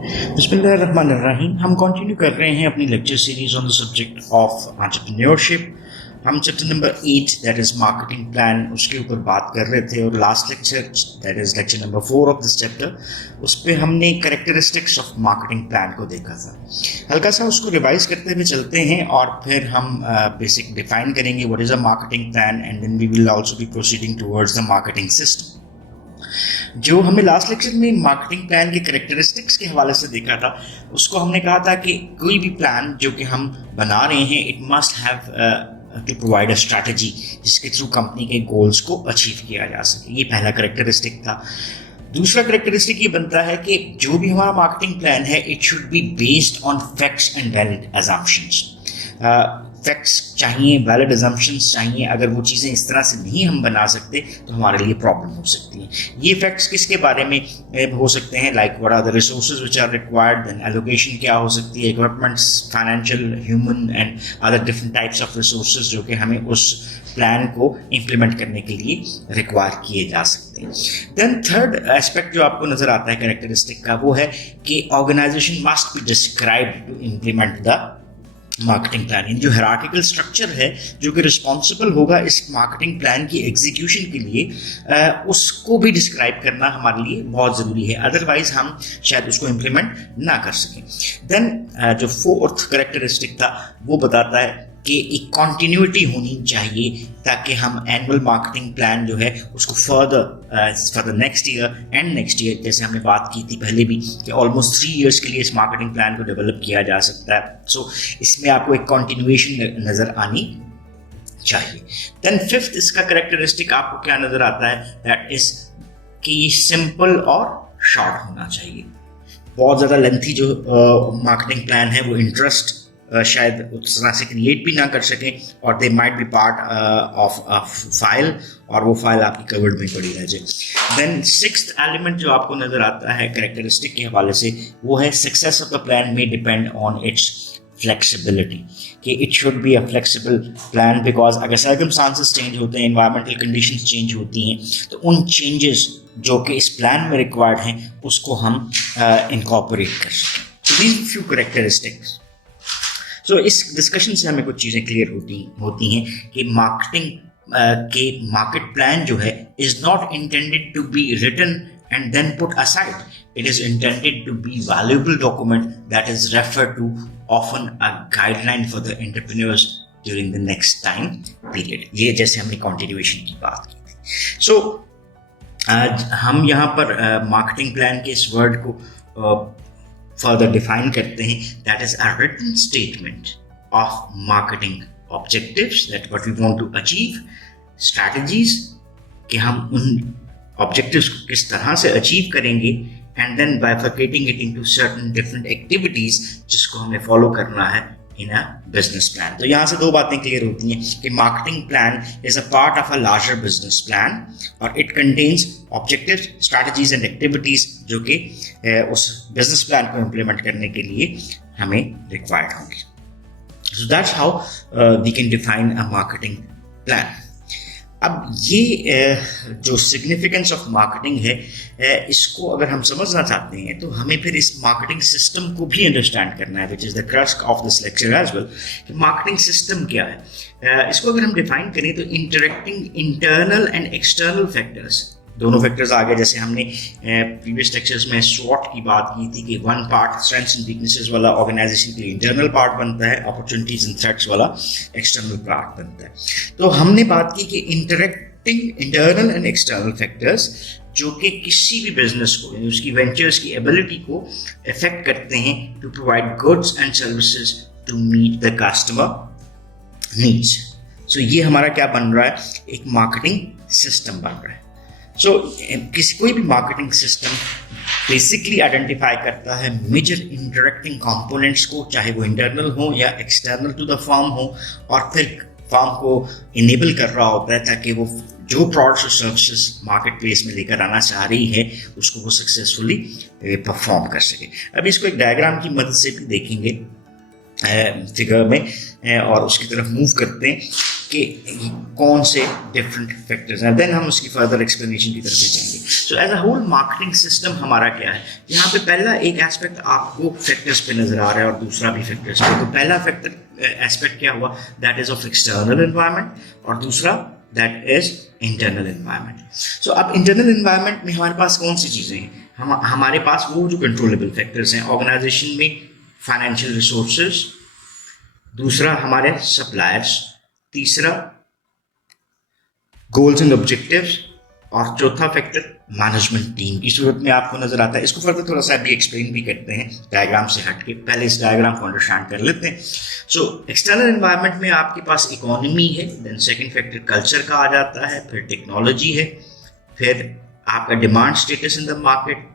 बिस्मिल्लाहिर्रहमानिर्रहीम। हम कंटिन्यू कर रहे हैं अपनी lecture series on the subject of entrepreneurship. हम chapter number 8 that is marketing plan उसके ऊपर बात कर रहे थे, और last lecture that is lecture number 4 of this chapter, उस पर हमने कैरेक्टरिस्टिक्स ऑफ मार्केटिंग प्लान को देखा था। हल्का सा उसको रिवाइज करते हुए चलते हैं और फिर हम बेसिक डिफाइन करेंगे what is a marketing plan, and then we will also be proceeding towards the marketing system. जो हमने लास्ट लेक्चर में मार्केटिंग प्लान के कैरेक्टरिस्टिक्स के हवाले से देखा था, उसको हमने कहा था कि कोई भी प्लान जो कि हम बना रहे हैं, it must have to provide a strategy जिसके थ्रू कंपनी के गोल्स को अचीव किया जा सके। ये पहला कैरेक्टरिस्टिक था। दूसरा कैरेक्टरिस्टिक ये बनता है कि जो भी हमारा मार्केटिंग प्लान है, it should be based on facts and valid assumptions. Facts चाहिए, वैलिड असम्पशंस चाहिए। अगर वो चीज़ें इस तरह से नहीं हम बना सकते तो हमारे लिए प्रॉब्लम हो सकती है। ये फैक्ट्स किसके बारे में हो सकते हैं? Like what are the resources which are required, then allocation क्या हो सकती है, equipments, financial, human and other different types of resources जो कि हमें उस प्लान को इम्प्लीमेंट करने के लिए रिक्वायर किए जा सकते हैं। देन थर्ड एस्पेक्ट जो आपको नजर आता है कैरेक्टरिस्टिक का, वो है कि organisation must be described to implement the marketing plan. जो हायरार्किकल स्ट्रक्चर है जो कि रिस्पॉन्सिबल होगा इस मार्केटिंग प्लान की एग्जीक्यूशन के लिए, उसको भी डिस्क्राइब करना हमारे लिए बहुत ज़रूरी है, अदरवाइज हम शायद उसको इम्प्लीमेंट ना कर सकें। देन जो फोर्थ करेक्टरिस्टिक था वो बताता है कि एक कॉन्टिन्यूटी होनी चाहिए ताकि हम एनुअल मार्केटिंग प्लान जो है उसको for the next year and next year, जैसे हमने बात की थी पहले भी कि ऑलमोस्ट 3 इयर्स के लिए इस मार्केटिंग प्लान को डेवलप किया जा सकता है। सो इसमें आपको एक कॉन्टिन्यूएशन नज़र आनी चाहिए। देन फिफ्थ इसका करेक्टरिस्टिक आपको क्या नज़र आता है? दैट इज कि सिंपल और शॉर्ट होना चाहिए। बहुत ज़्यादा लेंथी जो मार्केटिंग प्लान है वो इंटरेस्ट शायद उस तरह से क्रिएट भी ना कर सकें, और they might be part of a file, और वो फाइल आपकी कवर्ड में पड़ी रह जाए। देन सिक्स्थ एलिमेंट जो आपको नजर आता है कैरेक्टरिस्टिक के हवाले से, वो है सक्सेस ऑफ द प्लान में डिपेंड ऑन इट्स फ्लेक्सिबिलिटी, कि it should be a flexible plan, because अगर सर्कमस्टांसेस चेंज होते हैं, एनवायरमेंटल कंडीशंस चेंज होती हैं, तो उन चेंजेस जो कि इस प्लान में रिक्वायर्ड हैं उसको हम इनकॉर्पोरेट कर सकें। So these few characteristics. So इस डिस्कशन से हमें कुछ चीज़ें क्लियर होती हैं कि मार्केटिंग के मार्केट प्लान जो है is not intended to be written and then put aside. It is intended to be valuable document that is refer to often a guideline for the entrepreneurs during the next time period. ये जैसे हमने continuation की बात की थी। सो हम यहाँ पर मार्केटिंग प्लान के इस वर्ड को फर्दर डिफाइन करते हैं। That is a written statement of marketing objectives, that what we want to achieve, strategies कि हम उन ऑब्जेक्टिव्स को किस तरह से अचीव करेंगे, and then bifurcating it into certain different activities जिसको हमें फॉलो करना है इन अ बिजनेस प्लान। तो यहाँ से दो बातें क्लियर होती हैं कि marketing plan is a part of a larger business plan, और it contains objectives, strategies and activities जो कि उस बिजनेस प्लान को इम्प्लीमेंट करने के लिए हमें रिक्वायर्ड होंगी। So that's how we can define a marketing plan. अब ये जो सिग्निफिकेंस ऑफ मार्केटिंग है, इसको अगर हम समझना चाहते हैं तो हमें फिर इस मार्केटिंग सिस्टम को भी अंडरस्टैंड करना है, which is the crust of this lecture as well, कि मार्केटिंग सिस्टम क्या है। इसको अगर हम डिफाइन करें तो interacting internal and external factors, दोनों फैक्टर्स आ गए। जैसे हमने प्रीवियस लेक्चर्स में स्वॉट की बात की थी कि one part strengths and weaknesses वाला ऑर्गेनाइजेशन के लिए इंटरनल पार्ट बनता है, अपॉर्चुनिटीज एंड थ्रेट्स वाला एक्सटर्नल पार्ट बनता है। तो हमने बात की कि interacting internal and external factors जो कि किसी भी बिजनेस को, यानी उसकी वेंचर्स की एबिलिटी को इफेक्ट करते हैं to provide goods and services to meet the customer needs. So ये हमारा क्या बन रहा है? एक मार्केटिंग सिस्टम बन रहा है। सो कोई भी मार्केटिंग सिस्टम बेसिकली आइडेंटिफाई करता है मेजर इंटरेक्टिंग कंपोनेंट्स को, चाहे वो इंटरनल हो या एक्सटर्नल टू द फर्म हो, और फिर फर्म को इनेबल कर रहा होता है ताकि वो जो प्रोडक्ट्स और सर्विसेज मार्केट प्लेस में लेकर आना चाह रही है उसको वो सक्सेसफुली परफॉर्म कर सके। अब इसको एक डायग्राम की मदद से भी देखेंगे फिगर में, और उसकी तरफ मूव करते हैं। कि कौन से डिफरेंट फैक्टर्स हैं, देन हम उसकी फर्दर एक्सप्लेनेशन की तरफ जाएंगे. So as a whole marketing system हमारा क्या है, यहाँ पे पहला एक एस्पेक्ट आपको फैक्टर्स पे नजर आ रहा है और दूसरा भी फैक्टर्स पे. तो पहला फैक्टर एस्पेक्ट क्या हुआ, that is of external environment, और दूसरा दैट इज इंटरनल एनवायरनमेंट. सो अब इंटरनल एनवायरनमेंट में हमारे पास कौन सी चीज़ें हैं, हमारे पास वो जो कंट्रोलेबल फैक्टर्स हैं ऑर्गेनाइजेशन में, फाइनेंशियल रिसोर्सेज, दूसरा हमारे सप्लायर्स, तीसरा गोल्स एंड ऑब्जेक्टिव्स, और चौथा फैक्टर मैनेजमेंट टीम की सूरत में आपको नजर आता है. इसको फर्दर थोड़ा सा भी एक्सप्लेन भी करते हैं डायग्राम से हट के. पहले इस डायग्राम को अंडरस्टैंड कर लेते हैं. सो एक्सटर्नल एनवायरनमेंट में आपके पास इकोनॉमी है, देन सेकंड फैक्टर कल्चर का आ जाता है, फिर टेक्नोलॉजी है, फिर आपका demand status in the market,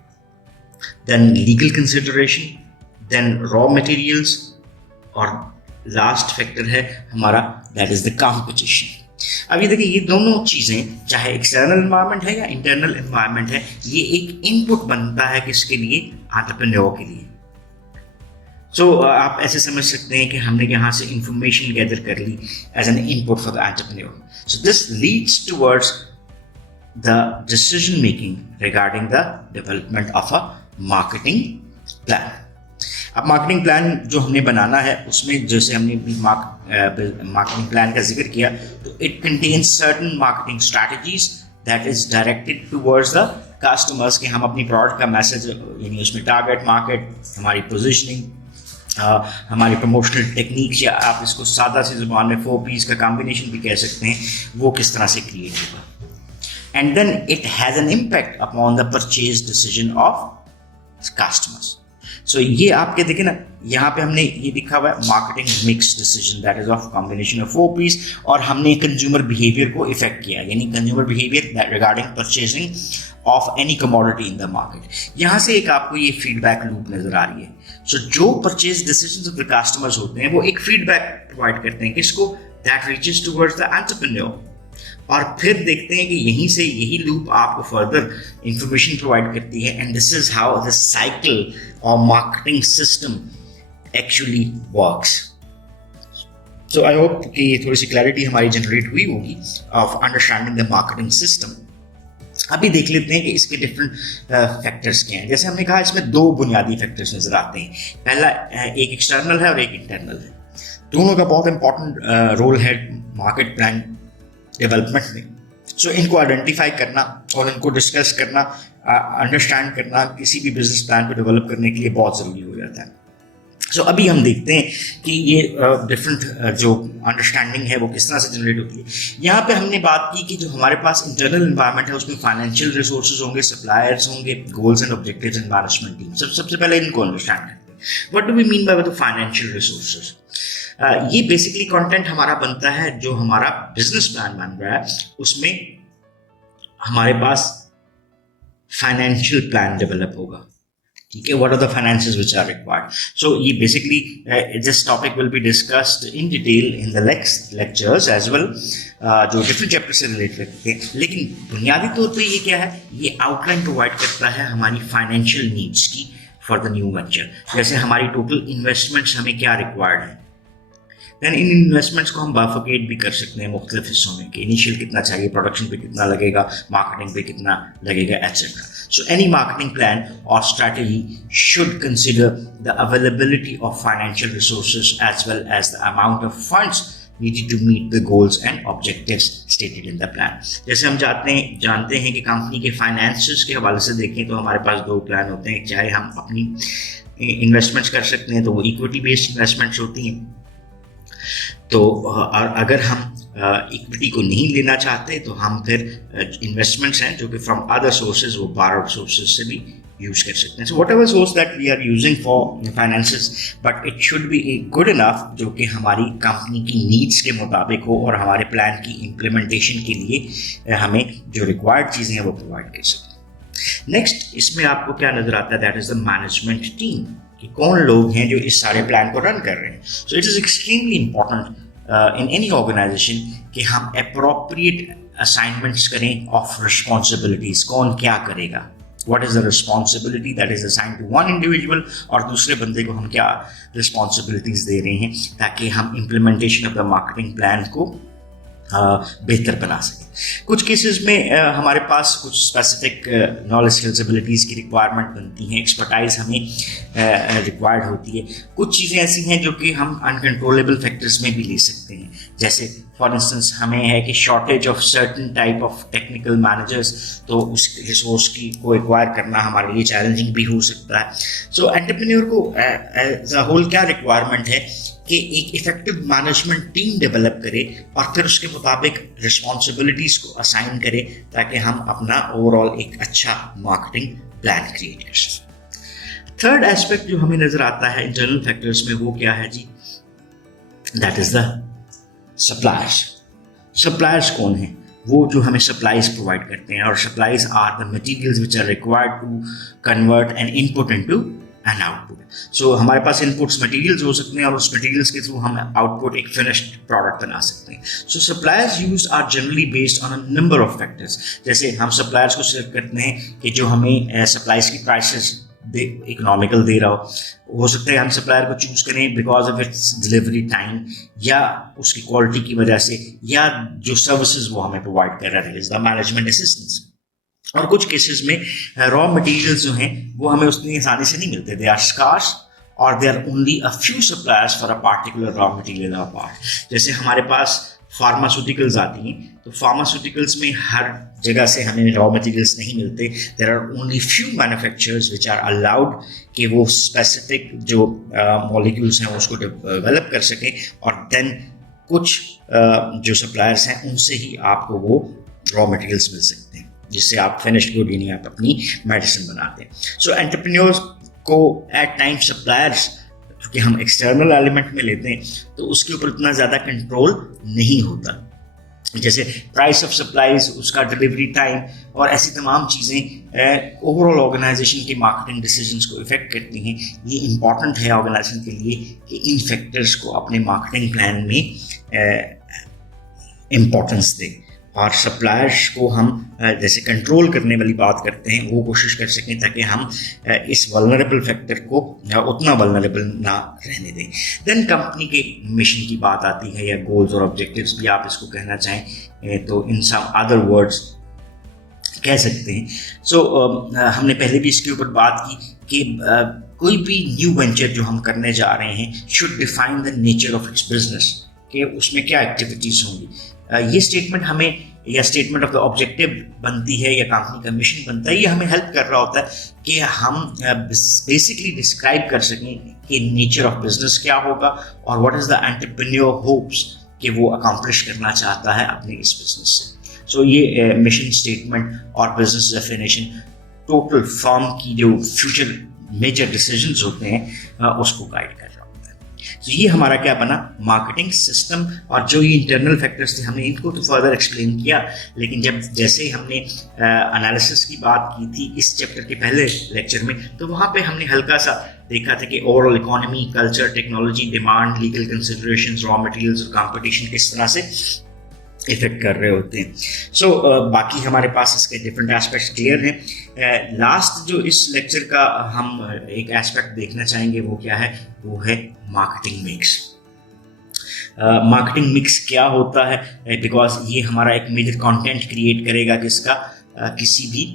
then legal consideration, then raw materials, और लास्ट फैक्टर है हमारा दैट इज द कंपटीशन. अब ये देखिए, ये दोनों चीज़ें चाहे एक्सटर्नल एनवायरनमेंट है या इंटरनल एनवायरनमेंट है, ये एक इनपुट बनता है किसके लिए, एंटरप्रेन्योर के लिए. सो आप ऐसे समझ सकते हैं कि हमने यहाँ से इंफॉर्मेशन गैदर कर ली as an input for the entrepreneur. So this leads towards the decision making regarding the development of a marketing plan. अब मार्केटिंग प्लान जो हमने बनाना है उसमें जैसे हमने मार्केटिंग प्लान का जिक्र किया, तो it contains certain marketing strategies that is directed towards the customers, कि हम अपनी प्रोडक्ट का मैसेज, यानी उसमें टारगेट मार्केट, हमारी पोजीशनिंग, हमारी प्रमोशनल टेक्निक्स, या आप इसको सादा सी जुबान में 4 P's का कॉम्बिनेशन भी कह सकते हैं, वो किस तरह से क्रिएट होगा. And then it has an impact upon the purchase decision of customers. So ये आपके देखें ना, यहाँ पे हमने ये लिखा हुआ है marketing mix decision that is of combination of 4 P's, और हमने कंज्यूमर बिहेवियर को इफेक्ट किया, यानी consumer behaviour regarding purchasing of any commodity in the market. यहाँ से एक आपको ये फीडबैक लूप नजर आ रही है. सो जो purchase decisions of the customers होते हैं वो एक फीडबैक प्रोवाइड करते हैं किसको, that reaches towards the entrepreneur, और फिर देखते हैं कि यहीं से यही लूप आपको फर्दर इंफॉर्मेशन प्रोवाइड करती है. And this is how the cycle or marketing system actually works. So I hope कि ये थोड़ी सी क्लैरिटी हमारी जनरेट हुई होगी of understanding the marketing system. अभी देख लेते हैं कि इसके डिफरेंट फैक्टर्स क्या हैं. जैसे हमने कहा, इसमें 2 बुनियादी फैक्टर्स नजर आते हैं. पहला एक एक्सटर्नल है और एक इंटरनल है. दोनों का बहुत इंपॉर्टेंट रोल है मार्केट प्लान डेवलपमेंट में. सो इनको आइडेंटिफाई करना और इनको डिस्कस करना, अंडरस्टैंड करना किसी भी बिजनेस प्लान को डेवलप करने के लिए बहुत ज़रूरी हो जाता है. सो अभी हम देखते हैं कि ये डिफरेंट जो अंडरस्टैंडिंग है वो किस तरह से जनरेट होती है. यहाँ पे हमने बात की कि जो हमारे पास इंटरनल एनवायरनमेंट है उसमें फाइनेंशियल रिसोर्सेज होंगे, सप्लायर्स होंगे, goals and objectives and management team. सबसे पहले इनको अंडरस्टैंड करते हैं. What do we mean by the financial resources? ये बेसिकली कंटेंट हमारा बनता है जो हमारा बिजनेस प्लान बन रहा है, उसमें हमारे पास फाइनेंशियल प्लान डेवलप होगा. ठीक है, what are the finances which are required. So ये basically this topic will be discussed in detail in the next lectures as well, जो डिफरेंट चैप्टर से रिलेट करते हैं. लेकिन बुनियादी तौर पे ये क्या है, ये आउटलाइन प्रोवाइड करता है हमारी फाइनेंशियल नीड्स की फॉर द न्यू वेंचर. जैसे हमारी टोटल इन्वेस्टमेंट्स हमें क्या रिक्वायर्ड है, दैन इन इन्वेस्टमेंट्स को हम बाइफरकेट भी कर सकते हैं मुख्तलिफ हिस्सों में कि इनिशियल कितना चाहिए, प्रोडक्शन पे कितना लगेगा, मार्केटिंग पे कितना लगेगा, etcetera. So any marketing plan or strategy should consider the availability of financial resources as well as the amount of funds needed to meet the goals and objectives stated in the plan. जैसे हम जानते हैं कि company के finances के हवाले से देखें तो हमारे पास 2 प्लान होते हैं. चाहे हम अपनी इन्वेस्टमेंट्स कर सकते हैं तो वो इक्विटी बेस्ड इन्वेस्टमेंट्स होती हैं, तो अगर हम इक्विटी को नहीं लेना चाहते तो हम फिर इन्वेस्टमेंट्स हैं जो कि फ्रॉम अदर सोर्सेज, वो बारोड सोर्सेज से भी यूज कर सकते हैं. So whatever source that we are using for finances, but it should be good enough जो कि हमारी कंपनी की नीड्स के मुताबिक हो और हमारे प्लान की इम्प्लीमेंटेशन के लिए हमें जो रिक्वायर्ड चीज़ें हैं वो प्रोवाइड कर सकें. नेक्स्ट इसमें आपको क्या नजर आता है, that is the management team, कि कौन लोग हैं जो इस सारे प्लान को रन कर रहे हैं. So it is extremely important in any organisation कि हम अप्रोप्रिएट असाइनमेंट्स करें ऑफ रिस्पॉन्सिबिलिटीज. कौन क्या करेगा, what is the responsibility that is assigned to one individual, और दूसरे बंदे को हम क्या रिस्पॉन्सिबिलिटीज दे रहे हैं ताकि हम implementation of the marketing plan को बेहतर बना सकें। कुछ केसेस में हमारे पास कुछ स्पेसिफिक नॉलेज स्किल्स एबिलिटीज़ की रिक्वायरमेंट बनती हैं, एक्सपर्टाइज हमें रिक्वायर्ड होती है। कुछ चीज़ें ऐसी हैं जो कि हम अनकंट्रोलेबल फैक्टर्स में भी ले सकते हैं, जैसे फॉर इंस्टेंस हमें है कि shortage of certain type of technical managers, तो उस रिसोर्स को एक्वायर करना हमारे लिए चैलेंजिंग भी हो सकता है। सो एंटरप्रेन्योर को एज अ होल क्या रिक्वायरमेंट है कि एक इफेक्टिव मैनेजमेंट टीम डेवलप करे और फिर उसके मुताबिक रिस्पॉन्सिबिलिटीज़ को असाइन करे, ताकि हम अपना ओवरऑल एक अच्छा मार्केटिंग प्लान क्रिएट कर सकें। थर्ड एस्पेक्ट जो हमें नज़र आता है इंटरनल फैक्टर्स में, वो क्या है जी? That is the suppliers. Suppliers कौन है? वो जो हमें सप्लाईज प्रोवाइड करते हैं, और supplies are the materials which are required to convert an input into an output. So हमारे पास इनपुट्स मटेरियल्स हो सकते हैं और उस मटेरियल्स के थ्रू हम आउटपुट एक फिनिश्ड प्रोडक्ट बना सकते हैं। So suppliers use are generally based on a number of factors. जैसे हम सप्लायर्स को सिलेक्ट करते हैं कि जो हमें सप्लाईज की प्राइसेस इकोनॉमिकल दे रहा हो सकता है हम सप्लायर को चूज करें because of its delivery time, या उसकी क्वालिटी की वजह से, या जो सर्विसेज वो हमें प्रोवाइड कर रहा है, इज द मैनेजमेंट असिस्टेंस। और कुछ केसेस में रॉ मटेरियल्स जो हैं वो हमें उतनी आसानी से नहीं मिलते, दे आर स्कार्स और they are only a few suppliers for a particular raw material और पार्ट। जैसे हमारे पास फार्मास्यूटिकल्स आती हैं, तो फार्मास्यूटिकल्स में हर जगह से हमें रॉ मटेरियल्स नहीं मिलते। There are only few manufacturers which are allowed कि वो स्पेसिफिक जो मॉलिक्यूल्स हैं उसको डेवलप कर सकें, और देन कुछ जो सप्लायर्स हैं उनसे ही आपको वो रॉ मटेरियल्स मिल सकते हैं, जिससे आप फिनिश्ड गुड यानी आप अपनी मेडिसिन बनाते हैं। सो एंटरप्रेन्योर्स को एट टाइम सप्लायर्स क्योंकि हम एक्सटर्नल एलिमेंट में लेते हैं तो उसके ऊपर इतना ज़्यादा कंट्रोल नहीं होता, जैसे प्राइस ऑफ सप्लाईज, उसका डिलीवरी टाइम और ऐसी तमाम चीज़ें ओवरऑल ऑर्गेनाइजेशन के मार्केटिंग डिसीजंस को इफेक्ट करती हैं। ये इम्पॉर्टेंट है ऑर्गेनाइजेशन के लिए कि इन फैक्टर्स को अपने मार्केटिंग प्लान में इम्पोर्टेंस दें, और सप्लायर्स को हम जैसे कंट्रोल करने वाली बात करते हैं वो कोशिश कर सकें ताकि हम इस वल्नरेबल फैक्टर को उतना वल्नरेबल ना रहने दें। देन कंपनी के मिशन की बात आती है, या गोल्स और ऑब्जेक्टिव्स भी आप इसको कहना चाहें तो इन सम अदर वर्ड्स कह सकते हैं। सो हमने पहले भी इसके ऊपर बात की कि कोई भी न्यू वेंचर जो हम करने जा रहे हैं should define the nature of its business, कि उसमें क्या एक्टिविटीज़ होंगी। ये स्टेटमेंट हमें, या स्टेटमेंट ऑफ द ऑब्जेक्टिव बनती है, या कंपनी का मिशन बनता है, ये हमें हेल्प कर रहा होता है कि हम बेसिकली डिस्क्राइब कर सकें कि नेचर ऑफ बिजनेस क्या होगा और what is the entrepreneur hopes कि वो अकम्प्लिश करना चाहता है अपने इस बिजनेस से। सो ये मिशन स्टेटमेंट और बिजनेस डेफिनेशन टोटल फर्म की जो फ्यूचर मेजर डिसीजंस होते हैं उसको गाइड कर रहा है। तो ये हमारा क्या बना, मार्केटिंग सिस्टम। और जो ये इंटरनल फैक्टर्स थे हमने इनको तो फर्दर एक्सप्लेन किया, लेकिन जब जैसे हमने एनालिसिस की बात की थी इस चैप्टर के पहले लेक्चर में, तो वहाँ पे हमने हल्का सा देखा था कि overall economy, culture, technology, demand, legal considerations, raw materials और कंपटीशन किस तरह से इफेक्ट कर रहे होते हैं। सो बाकी हमारे पास इसके डिफरेंट एस्पेक्ट्स क्लियर हैं। लास्ट जो इस लेक्चर का हम एक एस्पेक्ट देखना चाहेंगे वो क्या है, वो है मार्केटिंग मिक्स। मार्केटिंग मिक्स क्या होता है, बिकॉज ये हमारा एक मेजर कंटेंट क्रिएट करेगा किसका, किसी भी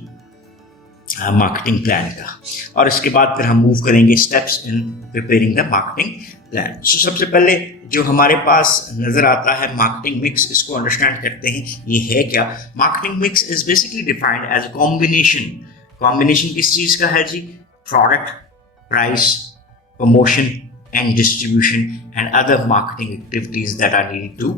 मार्केटिंग प्लान का। और इसके बाद फिर हम मूव करेंगे steps in preparing the marketing plan. So सबसे पहले जो हमारे पास नज़र आता है मार्केटिंग मिक्स, इसको अंडरस्टैंड करते हैं ये है क्या। Marketing mix is basically defined as a combination. Combination किस चीज़ का है जी, product, price, promotion and distribution and other marketing activities that are needed to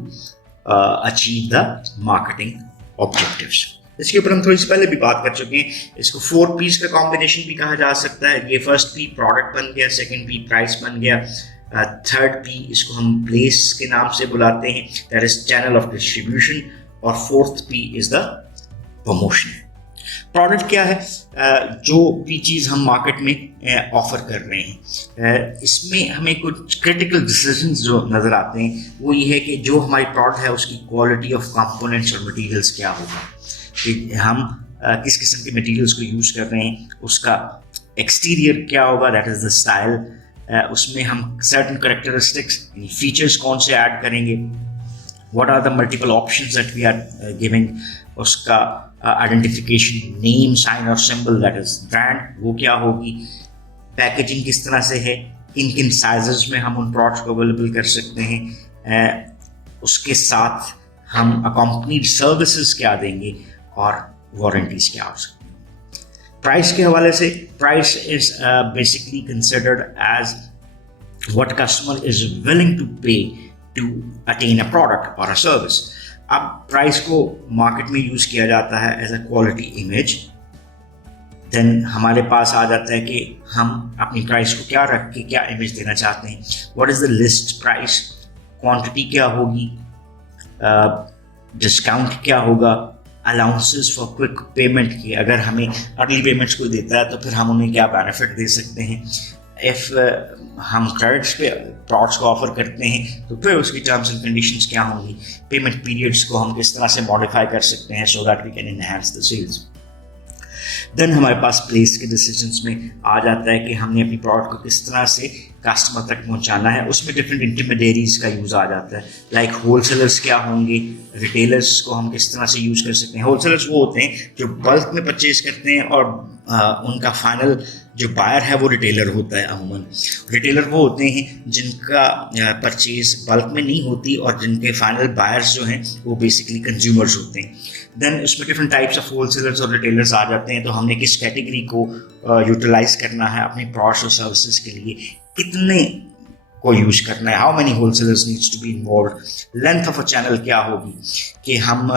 achieve the marketing objectives. इसके ऊपर हम थोड़ी सी पहले भी बात कर चुके हैं। इसको 4 P's का कॉम्बिनेशन भी कहा जा सकता है। ये फर्स्ट P प्रोडक्ट बन गया, सेकंड P प्राइस बन गया, थर्ड P इसको हम प्लेस के नाम से बुलाते हैं, that is channel of distribution, और fourth P is the promotion. Product क्या है, जो भी चीज़ हम मार्केट में ऑफर कर रहे हैं, इसमें हमें कुछ क्रिटिकल डिसीजंस जो नज़र आते हैं वो ये है कि जो हमारी प्रोडक्ट है उसकी क्वालिटी ऑफ कंपोनेंट्स और मटेरियल्स क्या होगा, कि हम किस किस्म के मटेरियल्स को यूज़ कर रहे हैं, उसका एक्सटीरियर क्या होगा, दैट इज़ द स्टाइल, उसमें हम सर्टन करेक्टरिस्टिक्स फीचर्स कौन से ऐड करेंगे, what are the multiple options that we are giving, उसका आइडेंटिफिकेशन, नेम, साइन और सिंबल, दैट इज ब्रांड, वो क्या होगी, पैकेजिंग किस तरह से है, किन किन साइजेस में हम उन प्रोडक्ट्स को अवेलेबल कर सकते हैं, उसके साथ हम अकॉम्पनीड सर्विसेज क्या देंगे और वारंटीज क्या हो सकती हैं। प्राइस के हवाले से, price is basically considered as what customer is willing to pay to attain a product और अ सर्विस। अब प्राइस को मार्केट में यूज किया जाता है एज अ क्वालिटी इमेज। देन हमारे पास आ जाता है कि हम अपनी प्राइस को क्या रख के क्या इमेज देना चाहते हैं। What is the list price, quantity क्या होगी, डिस्काउंट क्या होगा, अलाउंसेस फॉर क्विक पेमेंट की, अगर हमें अर्ली पेमेंट्स कोई देता है तो फिर हम उन्हें क्या बेनिफिट दे सकते हैं। इफ हम क्रेडिट्स पे प्रोडक्ट्स को ऑफर करते हैं तो फिर उसकी टर्म्स एंड कंडीशंस क्या होंगी, पेमेंट पीरियड्स को हम किस तरह से मॉडिफाई कर सकते हैं so that we can enhance the sales. देन हमारे पास प्लेस के डिसीजंस में आ जाता है कि हमने अपनी प्रोडक्ट को किस तरह से कस्टमर तक पहुंचाना है। उसमें डिफरेंट इंटरमीडियरीज का यूज़ आ जाता है, लाइक होलसेलर्स क्या होंगे, रिटेलर्स को हम किस तरह से यूज़ कर सकते हैं। होलसेलर्स वो होते हैं जो बल्क में परचेज करते हैं और उनका फाइनल जो बायर है वो रिटेलर होता है अमूमन। रिटेलर वो होते हैं जिनका परचेज बल्क में नहीं होती और जिनके फाइनल बायर्स जो हैं वो बेसिकली कंज्यूमर्स होते हैं। देन उसमें डिफरेंट टाइप्स ऑफ होलसेलर्स और रिटेलर्स आ जाते हैं, तो हमने किस कैटेगरी को यूटिलाइज करना है अपनी प्रोडक्ट्स और सर्विसेज के लिए, कितने को यूज करना है, how many wholesalers needs to be involve, length of a channel क्या होगी कि हम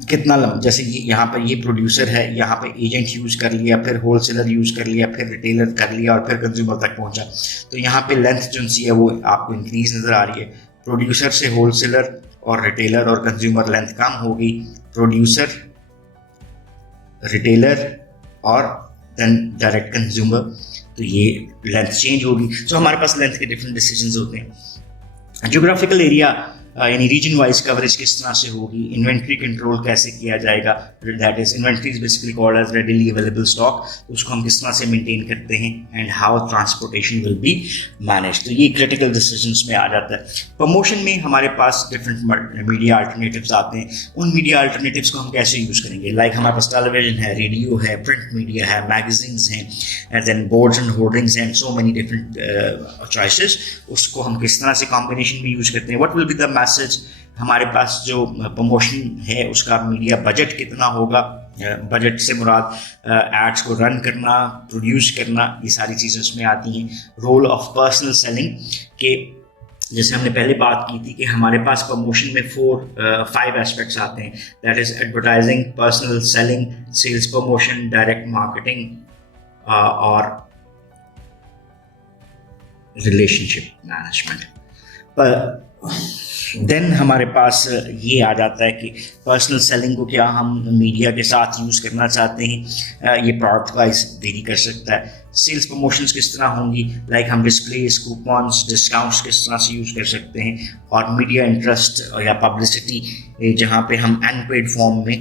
कितना जैसे यहाँ पर ये प्रोड्यूसर है, यहाँ पे एजेंट यूज कर लिया, फिर होलसेलर यूज कर लिया, फिर रिटेलर कर लिया और फिर कंज्यूमर तक पहुंचा, तो यहाँ पे लेंथ जो सी है वो आपको इंक्रीज नजर आ रही है। प्रोड्यूसर से होलसेलर और रिटेलर और कंज्यूमर लेंथ कम होगी, प्रोड्यूसर, रिटेलर और देन डायरेक्ट कंज्यूमर, तो ये लेंथ चेंज होगी। सो हमारे पास लेंथ के डिफरेंट डिसीजंस होते हैं। ज्योग्राफिकल एरिया यानी रीजन वाइज कवरेज किस तरह से होगी, इन्वेंट्री कंट्रोल कैसे किया जाएगा, that is inventory is basically called as readily available stock, उसको हम किस तरह से मेंटेन करते हैं and how transportation will be manage, तो ये क्रिटिकल डिसीजंस में आ जाता है। प्रमोशन में हमारे पास डिफरेंट मीडिया अल्टरनेटिव्स आते हैं, उन मीडिया अल्टरनेटिव्स को हम कैसे यूज करेंगे, लाइक हमारे पास टेलीविजन है, रेडियो है, प्रिंट मीडिया है, मैगजीन्स हैं, and then boards and hoardings and so many different choices, उसको हम किस तरह से कॉम्बिनेशन में यूज करते हैं। What will be the message, हमारे पास जो प्रमोशन है उसका मीडिया बजट कितना होगा, बजट से मुराद एड्स को रन करना, प्रोड्यूस करना, ये सारी चीज़ें उसमें आती हैं। रोल ऑफ पर्सनल सेलिंग के जैसे हमने पहले बात की थी कि हमारे पास प्रमोशन में 5 एस्पेक्ट्स आते हैं, that is advertising, personal selling, sales promotion, direct marketing और रिलेशनशिप मैनेजमेंट। देन हमारे पास ये आ जाता है कि पर्सनल सेलिंग को क्या हम मीडिया के साथ यूज़ करना चाहते हैं, ये प्रोडक्ट वाइज वेरी कर सकता है। सेल्स प्रमोशंस किस तरह होंगी, लाइक हम डिस्प्लेस, कूपन्स, डिस्काउंट्स किस तरह से यूज़ कर सकते हैं, और मीडिया इंटरेस्ट या पब्लिसिटी जहाँ पे हम अनपेड फॉर्म में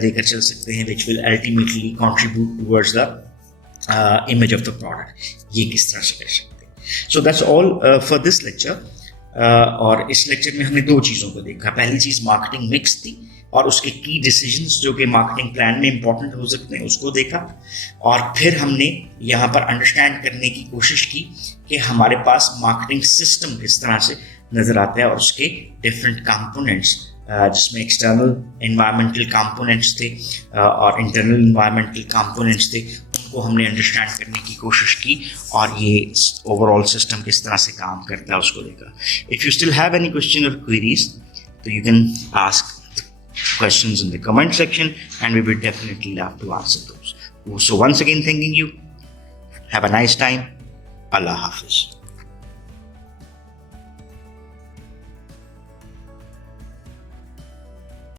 लेकर चल सकते हैं, which will ultimately contribute towards the image of the product, ये किस तरह से कर सकते हैं। So that's all for this lecture. और इस लेक्चर में हमने 2 चीज़ों को देखा। पहली चीज़ मार्केटिंग मिक्स थी और उसके की डिसीजंस जो कि मार्केटिंग प्लान में इंपॉर्टेंट हो सकते हैं उसको देखा, और फिर हमने यहाँ पर अंडरस्टैंड करने की कोशिश की कि हमारे पास मार्केटिंग सिस्टम किस तरह से नज़र आता है और उसके डिफरेंट कंपोनेंट्स, जिसमें एक्सटर्नल एनवायरमेंटल कंपोनेंट्स थे और इंटरनल एनवायरमेंटल कंपोनेंट्स थे, को हमने अंडरस्टैंड करने की कोशिश की और ये ओवरऑल सिस्टम किस तरह से काम करता है उसको देखा। If you still have any question और क्वेरीज तो you can ask questions in the comment section and we will definitely love to answer those. So once again thanking you. Have a nice time. Allah Hafiz.